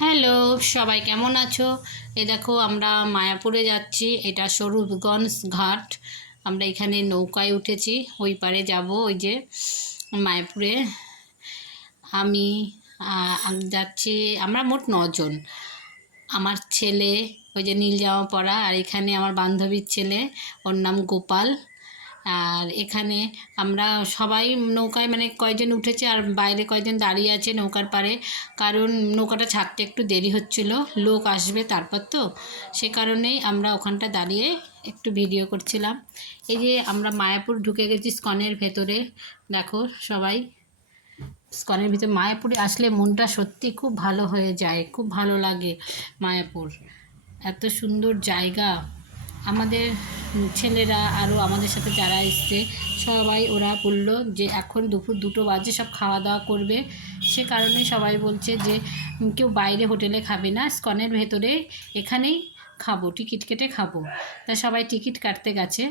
Hello, সবাই কেমন আছো? দেখো আমরা মায়াপুরে যাচ্ছি। এটা স্বরূপগঞ্জ ঘাট। আমরা এখানে নৌকায় উঠেছি, ওই পারে যাব। ওই যে মায়াপুরে আমি যাচ্ছি। আমরা মোট 9 জন। আমার ছেলে, ওই যে নীল জামা পরা, আর এখানে আমার বান্ধবীর ছেলে, ওর নাম গোপাল। আর এখানে আমরা সবাই নৌকায়, মানে কয়জন উঠেছে আর বাইরে কয়জন দাঁড়িয়ে আছে নৌকার পাড়ে। কারণ নৌকাটা ছাড়তে একটু দেরি হচ্ছিল, লোক আসবে তারপর, তো সে কারণেই আমরা ওখানটা দাঁড়িয়ে একটু ভিডিও করছিলাম। এই যে আমরা মায়াপুর ঢুকে গেছি স্কনের ভেতরে। দেখো সবাই, স্কনের ভিতরে মায়াপুরে আসলে মনটা সত্যি খুব ভালো হয়ে যায়, খুব ভালো লাগে। মায়াপুর এত সুন্দর জায়গা। আমাদের ছেলেরা আরও আমাদের সাথে যারা এসছে সবাই, ওরা বলল যে এখন দুপুর 2টো বাজে, সব খাওয়া দাওয়া করবে। সে কারণে সবাই বলছে যে কেউ বাইরে হোটেলে খাবে না, স্কনের ভেতরে এখানেই খাবো, টিকিট কেটে খাবো। তা সবাই টিকিট কাটতে গেছে।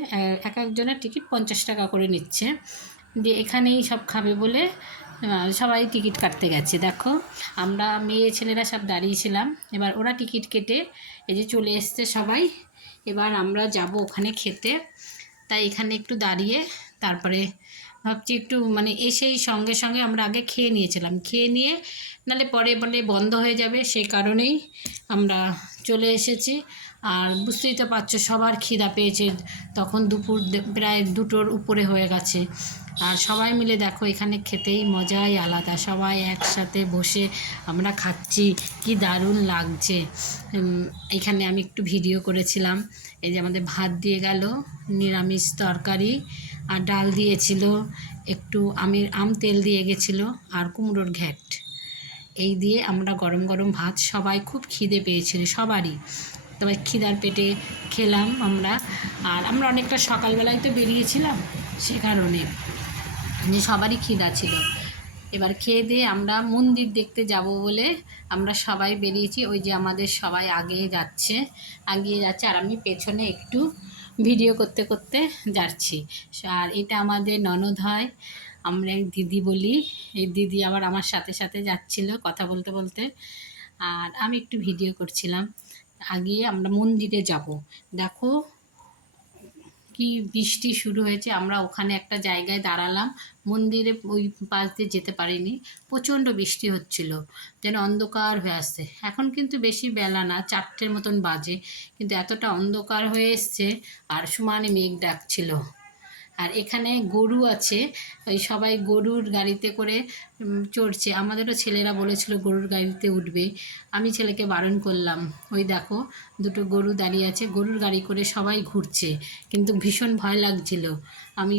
এক একজনের টিকিট 50 টাকা করে নিচ্ছে, যে এখানেই সব খাবে বলে সবাই টিকিট কাটতে গেছে। দেখো আমরা মেয়ে ছেলেরা সব দাঁড়িয়েছিলাম, এবার ওরা টিকিট কেটে এই যে চলে এসছে সবাই। এবার আমরা যাব ওখানে খেতে। তাই এখানে একটু দাঁড়িয়ে তারপরে ভাবছি একটু, মানে এসেই সঙ্গে সঙ্গে আমরা আগে খেয়ে নিয়েছিলাম, খেয়ে নিয়ে নাহলে পরে মানে বন্ধ হয়ে যাবে, সেই কারণেই আমরা চলে এসেছি। আর বুঝতেই তো পারছো সবার খিদা পেয়েছে, তখন দুপুর প্রায় 2টোর উপরে হয়ে গেছে। আর সবাই মিলে দেখো এখানে খেতেই মজাই আলাদা, সবাই একসাথে বসে আমরা খাচ্ছি, কি দারুণ লাগছে। এখানে আমি একটু ভিডিও করেছিলাম। এই যে আমাদের ভাত দিয়ে গেল, নিরামিষ তরকারি, আর ডাল দিয়েছিল, একটু আম তেল দিয়ে গেছিলো, আর কুমড়োর ঘ্যাট। এই দিয়ে আমরা গরম গরম ভাত, সবাই খুব খিদে পেয়েছিল সবারই, তবে খিদার পেটে খেলাম আমরা। আর আমরা অনেকটা সকালবেলায় তো বেরিয়েছিলাম, সে কারণে যে সবারই খিদা ছিল। এবার খেয়ে দিয়ে আমরা মন্দির দেখতে যাব বলে আমরা সবাই বেরিয়েছি। ওই যে আমাদের সবাই আগিয়ে যাচ্ছে, আর আমি পেছনে একটু ভিডিও করতে করতে যাচ্ছি। আর এটা আমাদের ননদ হয়, আমরা এক দিদি বলি। এই দিদি আবার আমার সাথে সাথে যাচ্ছিল কথা বলতে বলতে, আর আমি একটু ভিডিও করছিলাম। আগিয়ে আমরা মন্দিরে যাব। দেখো কি বৃষ্টি শুরু হয়েছে, আমরা ওখানে একটা জায়গায় দাঁড়ালাম, মন্দিরে ওই পাশ দিয়ে যেতে পারিনি, প্রচণ্ড বৃষ্টি হচ্ছিল, যেন অন্ধকার হয়ে আসছে। এখন কিন্তু বেশি বেলা না, 4টের মতন বাজে, কিন্তু এতটা অন্ধকার হয়ে এসছে, আর সমানে মেঘ ডাকছিল। আর এখানে গরু আছে, ওই সবাই গরুর গাড়িতে করে চড়ছে। আমাদেরও ছেলেরা বলেছিল গরুর গাড়িতে উঠবে, আমি ছেলেকে বারণ করলাম। ওই দেখো 2টো গরু দাঁড়িয়ে আছে, গরুর গাড়ি করে সবাই ঘুরছে, কিন্তু ভীষণ ভয় লাগছিল। আমি